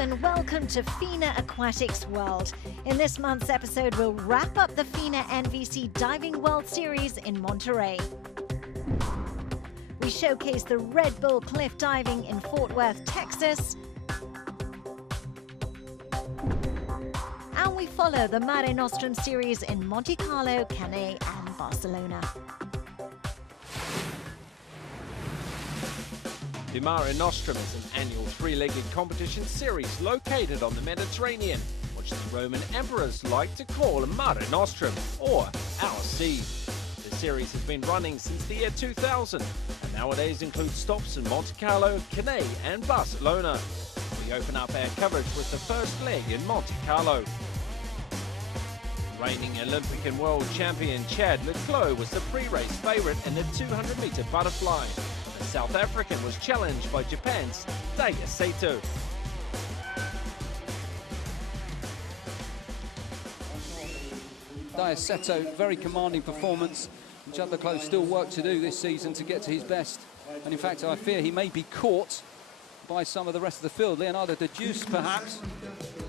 and welcome to FINA Aquatics World. In this month's episode, we'll wrap up the FINA NVC Diving World Series in Monterrey. We showcase the Red Bull cliff diving in Fort Worth, Texas. And we follow the Mare Nostrum Series in Monte Carlo, Canet and Barcelona. The Mare Nostrum is an annual three-legged competition series located on the Mediterranean, which the Roman emperors like to call Mare Nostrum, or Our Sea. The series has been running since the year 2000, and nowadays includes stops in Monte Carlo, Canet and Barcelona. We open up our coverage with the first leg in Monte Carlo. Reigning Olympic and world champion Chad Leclos was the pre-race favourite in the 200-metre butterfly. The South African was challenged by Japan's Daiya Saito. Daiya Saito, very commanding performance. Chad Leclos still work to do this season to get to his best. And in fact, I fear he may be caught by some of the rest of the field. Leonardo de Juice, perhaps.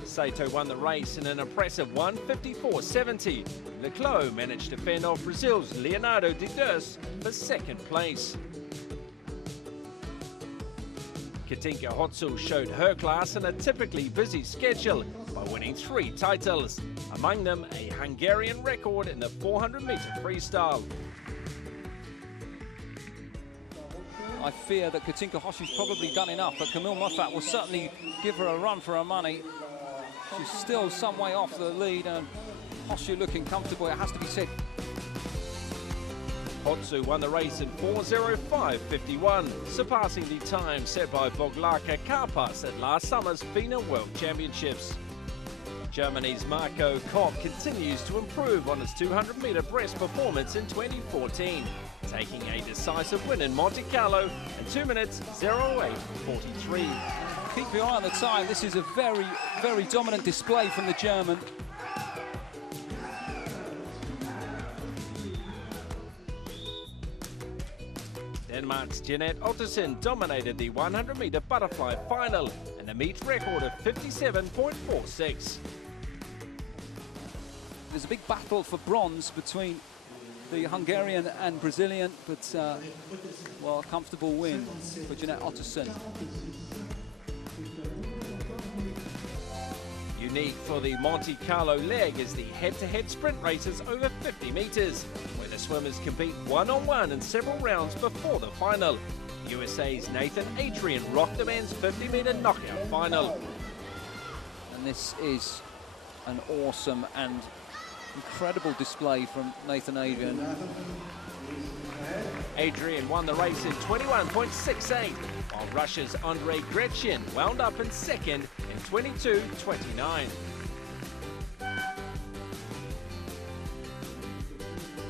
Saito won the race in an impressive 1:54.70. Leclos managed to fend off Brazil's Leonardo de Juice for second place. Katinka Hotsu showed her class in a typically busy schedule by winning 3 titles, among them a Hungarian record in the 400-metre freestyle. I fear that Katinka Hotsu's probably done enough, but Camille Moffat will certainly give her a run for her money. She's still some way off the lead, and Hotsu looking comfortable, it has to be said. Hotsu won the race in 4:05.51, surpassing the time set by Boglaka Karpas at last summer's FINA World Championships. Germany's Marco Kopp continues to improve on his 200-metre breast performance in 2014, taking a decisive win in Monte Carlo in 2 minutes 08.43. Keep your eye on the time. This is a very, very dominant display from the German. Denmark's Canet Ottersen dominated the 100-metre butterfly final and a meet record of 57.46. There's a big battle for bronze between the Hungarian and Brazilian, but well, a comfortable win for Canet Ottersen. Unique for the Monte Carlo leg is the head-to-head sprint races over 50 metres, where the swimmers compete one-on-one in several rounds before the final. USA's Nathan Adrian rocked the men's 50-metre knockout final. And this is an awesome and incredible display from Nathan Adrian. Adrian won the race in 21.68, while Russia's Andrei Gretchen wound up in second in 22.29.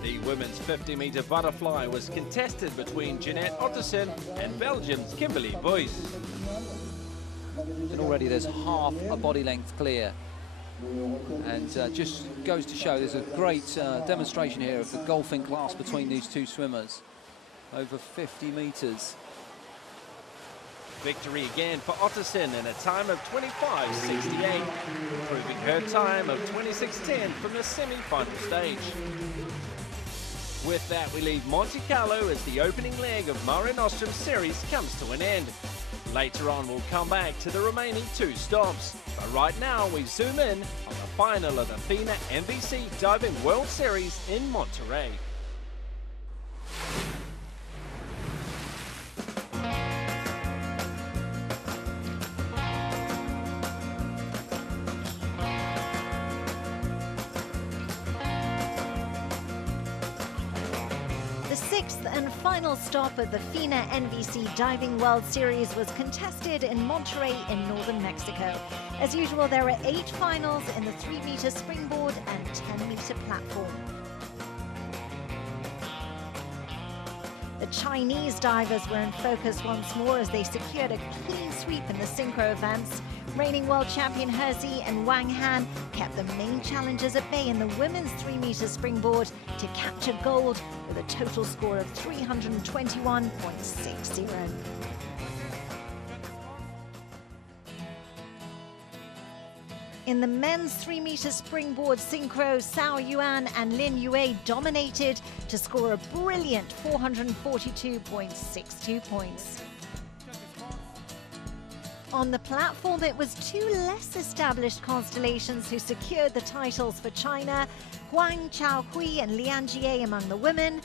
The women's 50-metre butterfly was contested between Canet Ottersen and Belgium's Kimberly Boyce. And already there's half a body length clear. And just goes to show there's a great demonstration here of the golfing class between these two swimmers. Over 50 metres. Victory again for Ottersen in a time of 25.68, improving her time of 26.10 from the semi-final stage. With that, we leave Monte Carlo as the opening leg of Mare Nostrum Series comes to an end. Later on, we'll come back to the remaining 2 stops. But right now, we zoom in on the final of the FINA NVC Diving World Series in Monterrey. The 6th and final stop of the FINA NVC Diving World Series was contested in Monterrey in northern Mexico. As usual, there are 8 finals in the 3-metre springboard and 10-metre platform. The Chinese divers were in focus once more as they secured a clean sweep in the synchro events. Reigning world champion He Zi and Wang Han kept the main challengers at bay in the women's 3-metre springboard to capture gold with a total score of 321.60. In the men's 3-meter springboard synchro, Cao Yuan and Lin Yue dominated to score a brilliant 442.62 points. On the platform, it was two less established constellations who secured the titles for China, Huang Chaohui and Lian Jie among the women,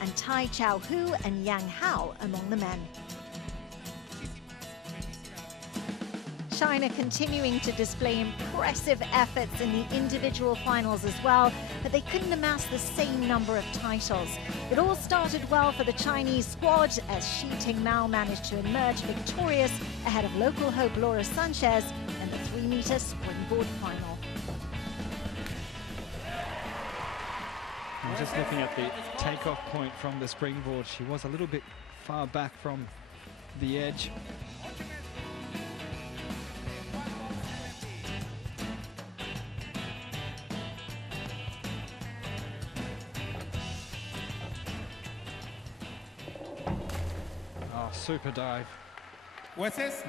and Tai Chaohu and Yang Hao among the men. China continuing to display impressive efforts in the individual finals as well, but they couldn't amass the same number of titles. It all started well for the Chinese squad as Shi Tingmao managed to emerge victorious ahead of local hope Laura Sanchez in the 3-meter springboard final. I'm just looking at the takeoff point from the springboard. She was a little bit far back from the edge. Super dive.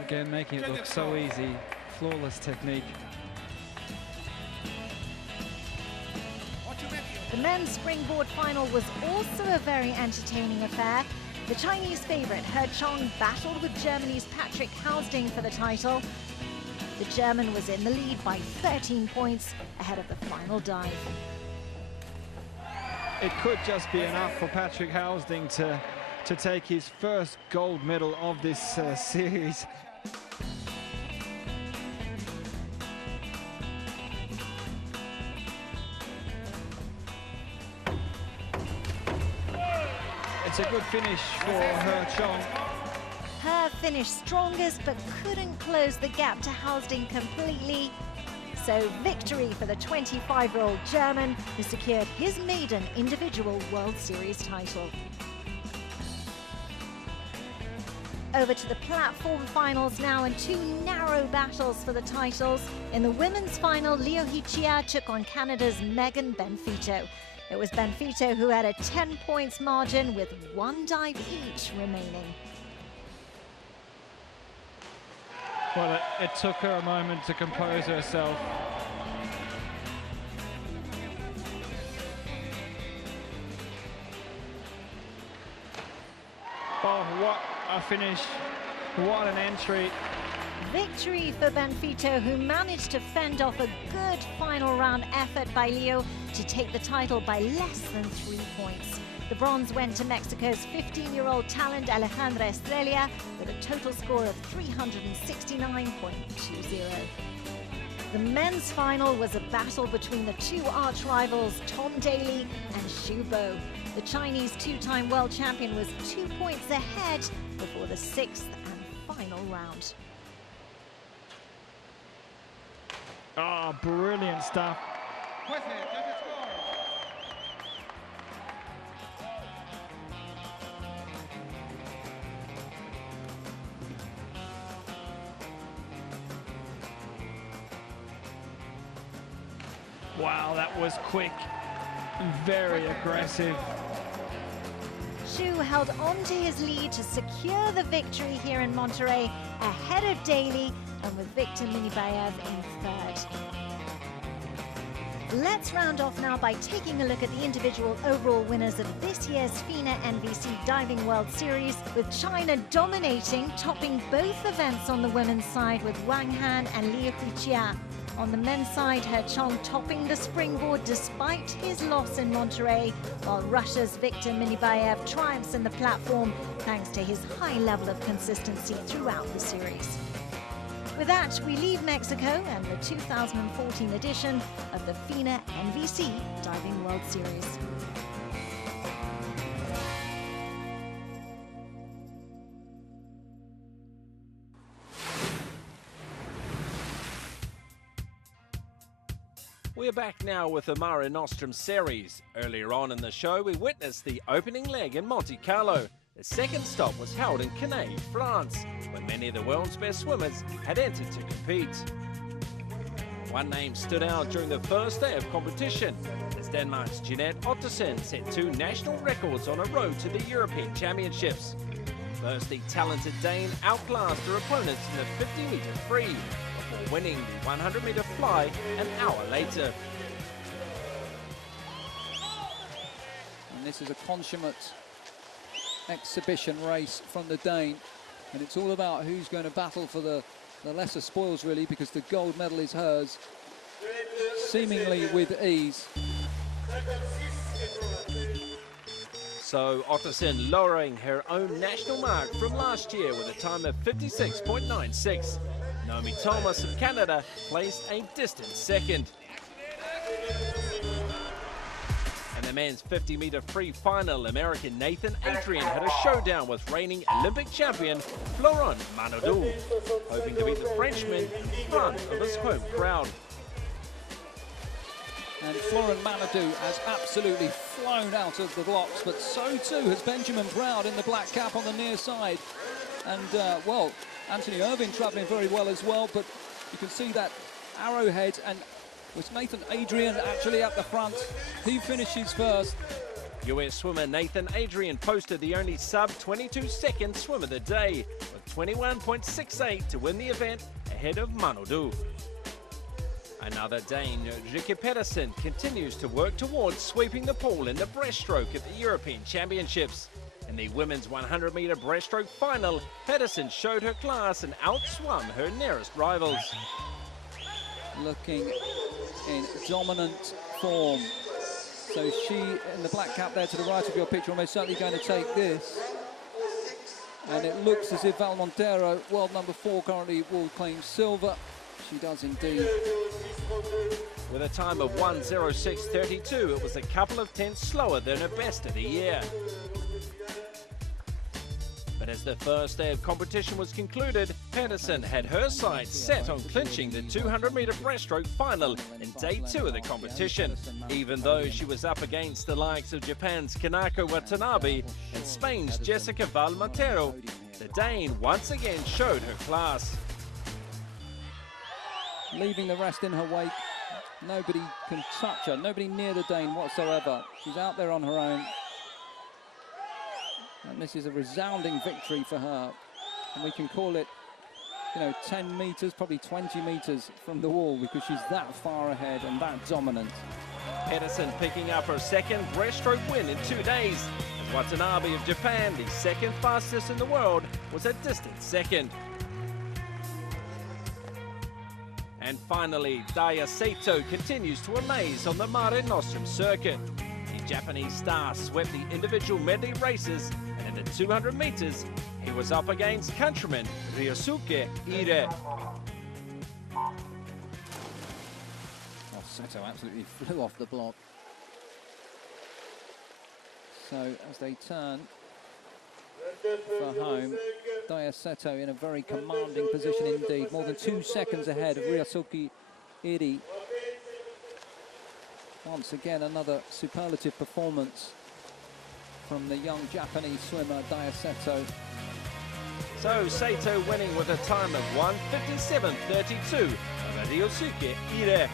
Again, making it look so easy. Flawless technique. The men's springboard final was also a very entertaining affair. The Chinese favorite, He Chong, battled with Germany's Patrick Hausding for the title. The German was in the lead by 13 points ahead of the final dive. It could just be enough for Patrick Hausding to take his first gold medal of this series. It's a good finish for He Chong. He finished strongest but couldn't close the gap to Hausding completely. So victory for the 25-year-old German who secured his maiden individual World Series title. Over to the platform finals now, and two narrow battles for the titles. In the women's final, Liu Hichia took on Canada's Megan Benfito. It was Benfito who had a 10 points margin with one dive each remaining. Well, it took her a moment to compose herself. Oh, what a finish. What an entry. Victory for Benfito, who managed to fend off a good final round effort by Liu to take the title by less than 3 points. The bronze went to Mexico's 15-year-old talent Alejandra Estrella with a total score of 369.20. The men's final was a battle between the two arch rivals Tom Daley and Xu Bo. The Chinese two-time world champion was 2 points ahead before the 6th and final round. Oh, brilliant stuff. Wow, that was quick, very aggressive. Xu held on to his lead to secure the victory here in Monterrey, ahead of Daley and with Victor Minibayev in third. Let's round off now by taking a look at the individual overall winners of this year's FINA NVC Diving World Series, with China dominating, topping both events on the women's side with Wang Han and Liu Huijia. On the men's side, He Chong topping the springboard despite his loss in Monterrey, while Russia's Victor Minibayev triumphs in the platform thanks to his high level of consistency throughout the series. With that, we leave Mexico and the 2014 edition of the FINA NVC Diving World Series. We're back now with the Mare Nostrum Series. Earlier on in the show, we witnessed the opening leg in Monte Carlo. The second stop was held in Canet, France, where many of the world's best swimmers had entered to compete. One name stood out during the first day of competition, as Denmark's Jeanette Ottersen set 2 national records on a road to the European Championships. First, the talented Dane outclassed her opponents in the 50-meter free before winning the 100-meter fly an hour later. And this is a consummate exhibition race from the Dane, and it's all about who's going to battle for the lesser spoils, really, because the gold medal is hers, seemingly with ease. So Otterson lowering her own national mark from last year with a time of 56.96. Naomi Thomas of Canada placed a distant second. In the men's 50-meter free final, American Nathan Adrian had a showdown with reigning Olympic champion Florent Manodou, hoping to beat the Frenchman in front of his home crowd. And Florent Manodou has absolutely flown out of the blocks, but so too has Benjamin Proud in the black cap on the near side. And, well, Anthony Irving travelling very well as well, but you can see that arrowhead, and with Nathan Adrian actually at the front. He finishes first. US swimmer Nathan Adrian posted the only sub-22-second swim of the day, with 21.68 to win the event ahead of Manodou. Another Dane, Rikke Pedersen, continues to work towards sweeping the pool in the breaststroke at the European Championships. In the women's 100-meter breaststroke final, Pedersen showed her class and outswum her nearest rivals. Looking in dominant form. So she, in the black cap there to the right of your picture, almost certainly going to take this. And it looks as if Val Montero, world number 4, currently will claim silver. She does indeed. With a time of 1:06.32, it was a couple of tenths slower than her best of the year. But as the first day of competition was concluded, Pedersen had her sights set on clinching the 200-meter breaststroke final in day 2 of the competition, even though she was up against the likes of Japan's Kanako Watanabe and Spain's Jessica Val Montero. The Dane once again showed her class. Leaving the rest in her wake. Nobody can touch her, nobody near the Dane whatsoever. She's out there on her own. And this is a resounding victory for her. And we can call it, 10 metres, probably 20 metres from the wall, because she's that far ahead and that dominant. Pedersen picking up her second breaststroke win in 2 days. And Watanabe of Japan, the second fastest in the world, was a distant second. And finally, Daya Saito continues to amaze on the Mare Nostrum circuit. The Japanese star swept the individual medley races, and in the 200 meters, he was up against countryman Ryosuke Ire. Oh, Saito absolutely flew off the block. So as they turn for home, Daya Saito in a very commanding position indeed, more than 2 seconds ahead of Ryosuke Ire. Once again, another superlative performance from the young Japanese swimmer Daya Saito. So Saito winning with a time of 1:57.32 over Ryosuke Ire.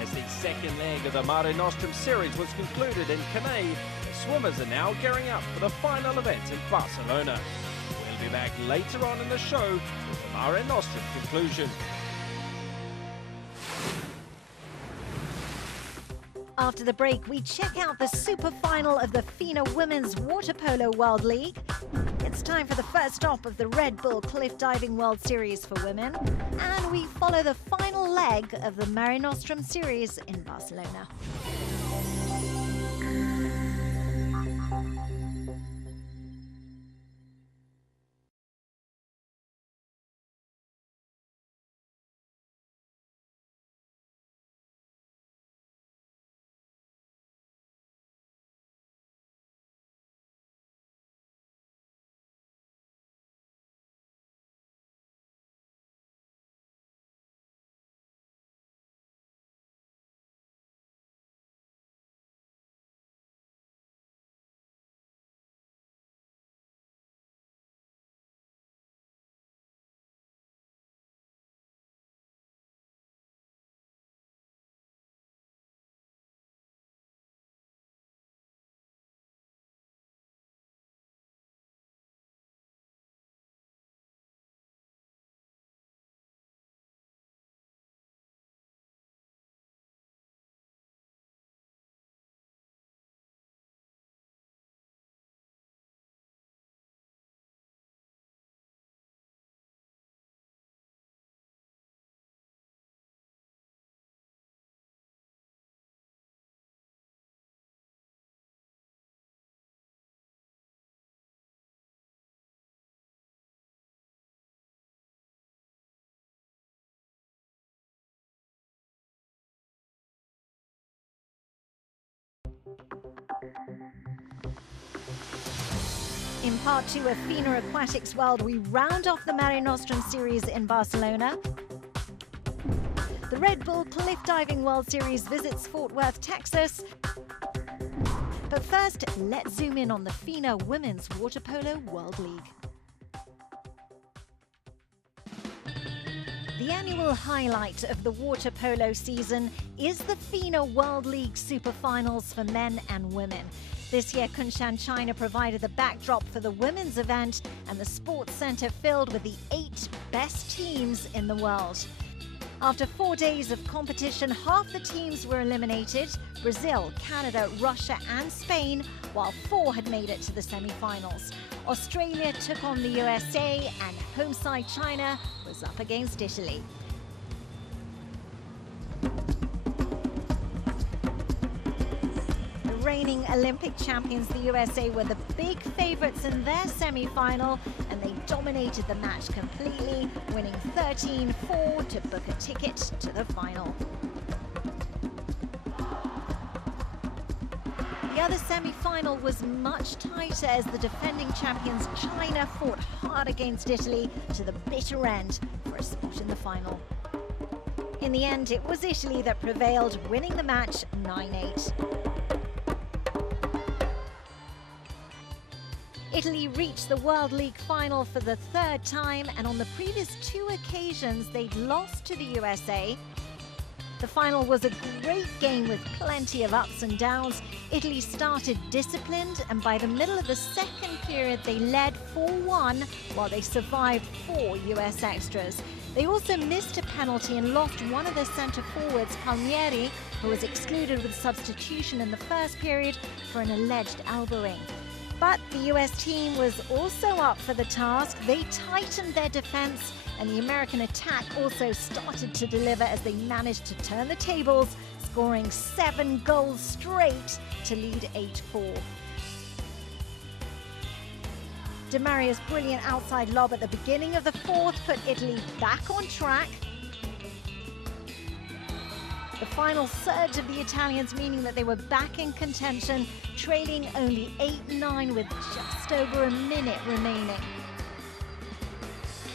As the second leg of the Mare Nostrum Series was concluded in Canet, the swimmers are now gearing up for the final event in Barcelona. We'll be back later on in the show with the Mare Nostrum conclusion. After the break, we check out the super final of the FINA Women's Water Polo World League. It's time for the first stop of the Red Bull Cliff Diving World Series for women. And we follow the final leg of the Mare Nostrum Series in Barcelona. In part 2 of FINA Aquatics World, we round off the Mare Nostrum Series in Barcelona. The Red Bull Cliff Diving World Series visits Fort Worth, Texas. But first, let's zoom in on the FINA Women's Water Polo World League. The annual highlight of the water polo season is the FINA World League Super Finals for men and women. This year, Kunshan, China provided the backdrop for the women's event and the sports center filled with the 8 best teams in the world. After 4 days of competition, half the teams were eliminated: Brazil, Canada, Russia and Spain, while 4 had made it to the semi-finals. Australia took on the USA and home side China was up against Italy. The reigning Olympic champions, the USA, were the big favourites in their semi-final, and they dominated the match completely, winning 13-4 to book a ticket to the final. The other semi-final was much tighter as the defending champions China fought hard against Italy to the bitter end for a spot in the final. In the end, it was Italy that prevailed, winning the match 9-8. Italy reached the World League final for the 3rd time, and on the previous 2 occasions they'd lost to the USA. The final was a great game with plenty of ups and downs. Italy started disciplined, and by the middle of the 2nd period they led 4-1 while they survived 4 US extras. They also missed a penalty and lost one of their centre forwards, Palmieri, who was excluded with substitution in the 1st period for an alleged elbowing. But the US team was also up for the task. They tightened their defense, and the American attack also started to deliver as they managed to turn the tables, scoring 7 goals straight to lead 8-4. Di Maria's brilliant outside lob at the beginning of the 4th put Italy back on track. The final surge of the Italians, meaning that they were back in contention, trailing only 8-9 with just over a minute remaining.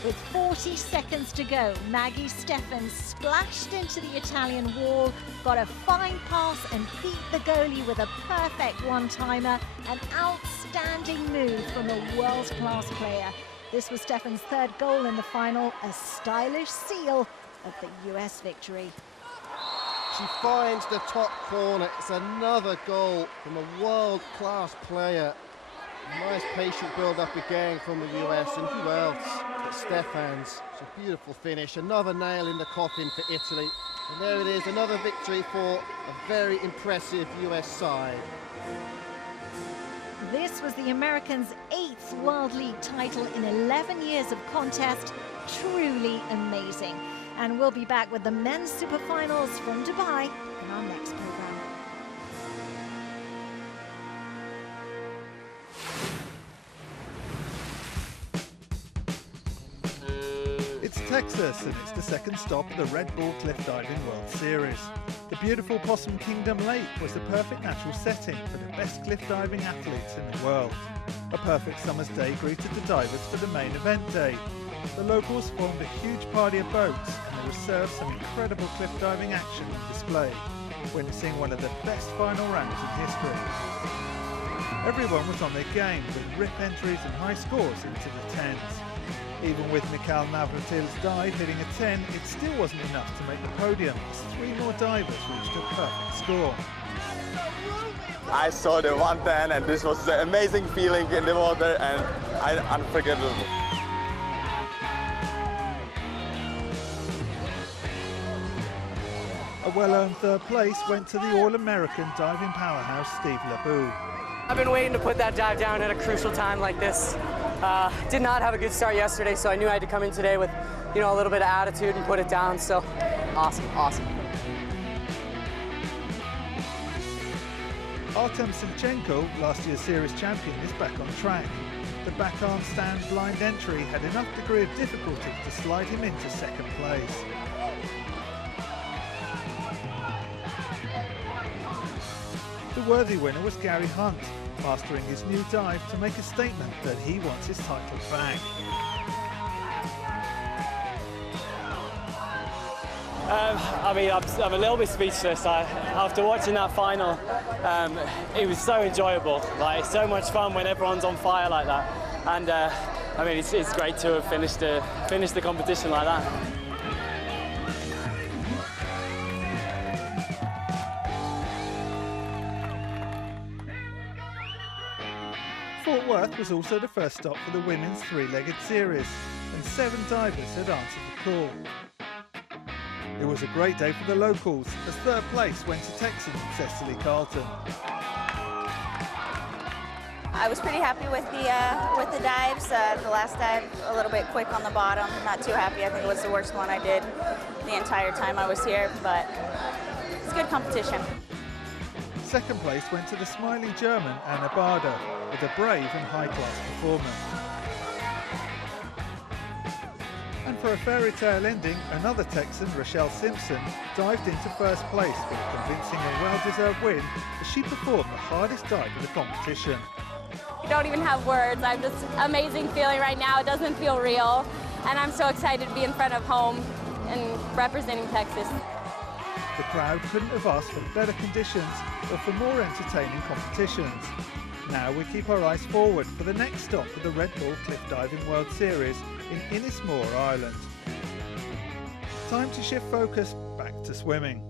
With 40 seconds to go, Maggie Steffens splashed into the Italian wall, got a fine pass and beat the goalie with a perfect one-timer, an outstanding move from a world-class player. This was Steffens' 3rd goal in the final, a stylish seal of the US victory. She finds the top corner. It's another goal from a world-class player. Nice patient build-up again from the US, and who else but Steffens. It's a beautiful finish, another nail in the coffin for Italy. And there it is, another victory for a very impressive US side. This was the Americans' 8th World League title in 11 years of contest. Truly amazing. And we'll be back with the men's super finals from Dubai in our next program. It's Texas, and it's the 2nd stop of the Red Bull Cliff Diving World Series. The beautiful Possum Kingdom Lake was the perfect natural setting for the best cliff diving athletes in the world. A perfect summer's day greeted the divers for the main event day. The locals formed a huge party of boats, and they were served some incredible cliff diving action on display, witnessing one of the best final rounds in history. Everyone was on their game, with rip entries and high scores into the 10s. Even with Mikhail Navratil's dive hitting a 10, it still wasn't enough to make the podium, as 3 more divers reached a perfect score. I saw the 110, and this was an amazing feeling in the water, and unforgettable. A well-earned 3rd place went to the All-American diving powerhouse Steve LeBou. I've been waiting to put that dive down at a crucial time like this. Did not have a good start yesterday, so I knew I had to come in today with, a little bit of attitude and put it down. So, awesome. Artem Simchenko, last year's series champion, is back on track. The backarm stand blind entry had enough degree of difficulty to slide him into 2nd place. The worthy winner was Gary Hunt, mastering his new dive to make a statement that he wants his title back. I mean, I'm a little bit speechless. After watching that final, it was so enjoyable. Like, so much fun when everyone's on fire like that. And I mean, it's great to have finished the competition like that. Fort Worth was also the first stop for the women's three-legged series, and 7 divers had answered the call. It was a great day for the locals, as third place went to Texan Cecily Carlton. I was pretty happy with the dives. The last dive a little bit quick on the bottom. Not too happy. I think it was the worst one I did the entire time I was here, but it's good competition. Second place went to the smiling German Anna Bader with a brave and high-class performance. And for a fairy tale ending, another Texan, Rochelle Simpson, dived into first place with a convincing and well-deserved win as she performed the hardest dive of the competition. I don't even have words. I'm just amazing feeling right now. It doesn't feel real. And I'm so excited to be in front of home and representing Texas. The crowd couldn't have asked for better conditions or for more entertaining competitions. Now we keep our eyes forward for the next stop of the Red Bull Cliff Diving World Series in Innismore, Ireland. Time to shift focus back to swimming.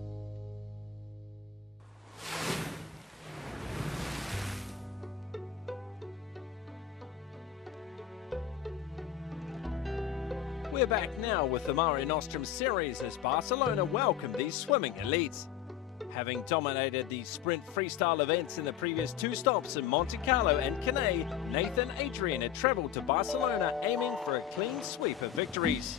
We're back now with the Mare Nostrum Series as Barcelona welcome these swimming elites. Having dominated the sprint freestyle events in the previous 2 stops in Monte Carlo and Canet, Nathan Adrian had travelled to Barcelona aiming for a clean sweep of victories.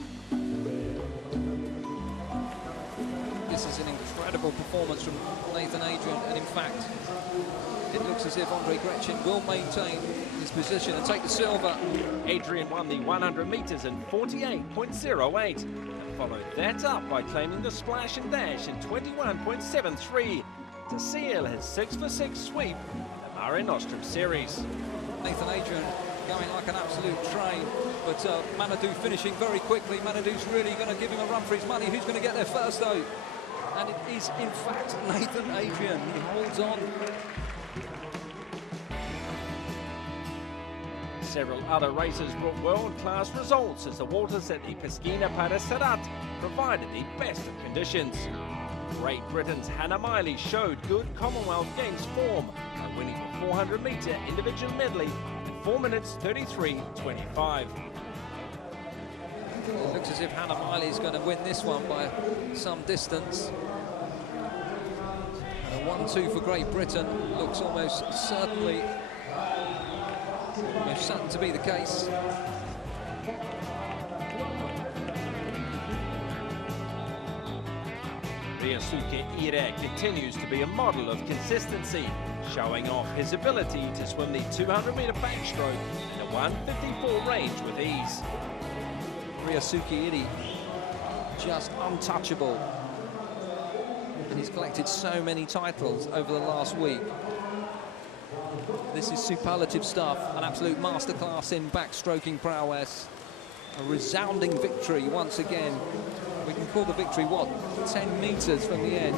This is an incredible performance from Nathan Adrian, and in fact, it looks as if Andre Gretchen will maintain his position and take the silver. Adrian won the 100 metres in 48.08. Followed that up by claiming the splash and dash in 21.73 to seal his 6-for-6 sweep at the Mare Nostrum Series. Nathan Adrian going like an absolute train, but Manadou finishing very quickly. Manadou's really going to give him a run for his money. Who's going to get there first though? And it is in fact Nathan Adrian. He holds on. Several other races brought world-class results as the waters at the Pesquina Para Serrat provided the best of conditions. Great Britain's Hannah Miley showed good Commonwealth Games form by winning the 400-metre individual medley in 4 minutes 33.25. It looks as if Hannah Miley is going to win this one by some distance. And a 1-2 for Great Britain looks almost certainly certain to be the case. Ryosuke Ire continues to be a model of consistency, showing off his ability to swim the 200-metre backstroke in a 1:54 range with ease. Ryosuke Ire, just untouchable. And he's collected so many titles over the last week. This is superlative stuff, an absolute masterclass in backstroking prowess. A resounding victory once again. We can call the victory, what, 10 metres from the end.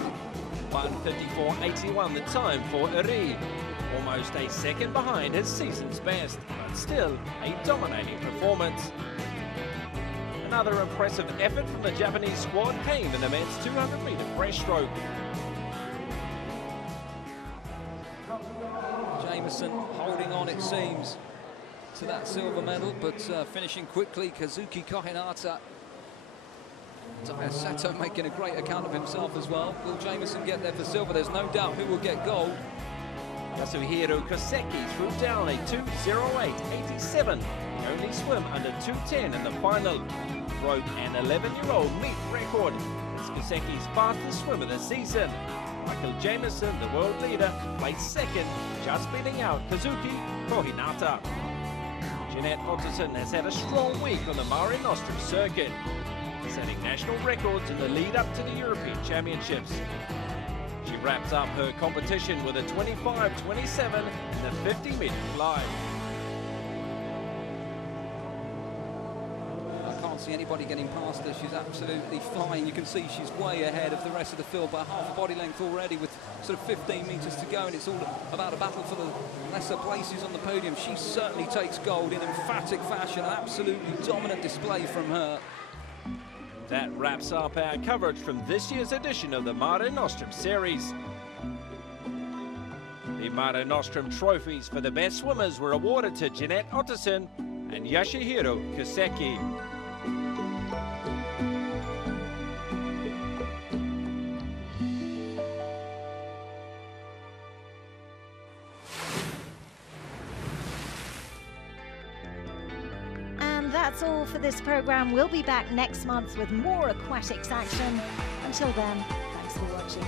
1:54.81 the time for Uri. Almost a second behind his season's best, but still a dominating performance. Another impressive effort from the Japanese squad came in the men's 200-metre breaststroke. Jameson holding on, it seems, to that silver medal, but finishing quickly, Kazuki Kohinata. Daya Sato making a great account of himself as well. Will Jameson get there for silver? There's no doubt who will get gold. Yasuhiro Koseki threw down a 2:08.87. The only swim under 2:10 in the final. Broke an 11-year-old meet record. It's Koseki's fastest swim of the season. Michael Jameson, the world leader, placed second, just beating out Kazuki Kohinata. Jeanette Otterson has had a strong week on the Mare Nostrum circuit, setting national records in the lead up to the European Championships. She wraps up her competition with a 25-27 in the 50-meter fly. I can't see anybody getting past her. She's absolutely flying. You can see she's way ahead of the rest of the field by half a body length already, with sort of 15 meters to go, and it's all about a battle for the lesser places on the podium. She certainly takes gold in emphatic fashion. An absolutely dominant display from her. That wraps up our coverage from this year's edition of the Mare Nostrum Series. The Mare Nostrum trophies for the best swimmers were awarded to Jeanette Otterson and Yashihiro Koseki. That's all for this program. We'll be back next month with more aquatics action. Until then, thanks for watching.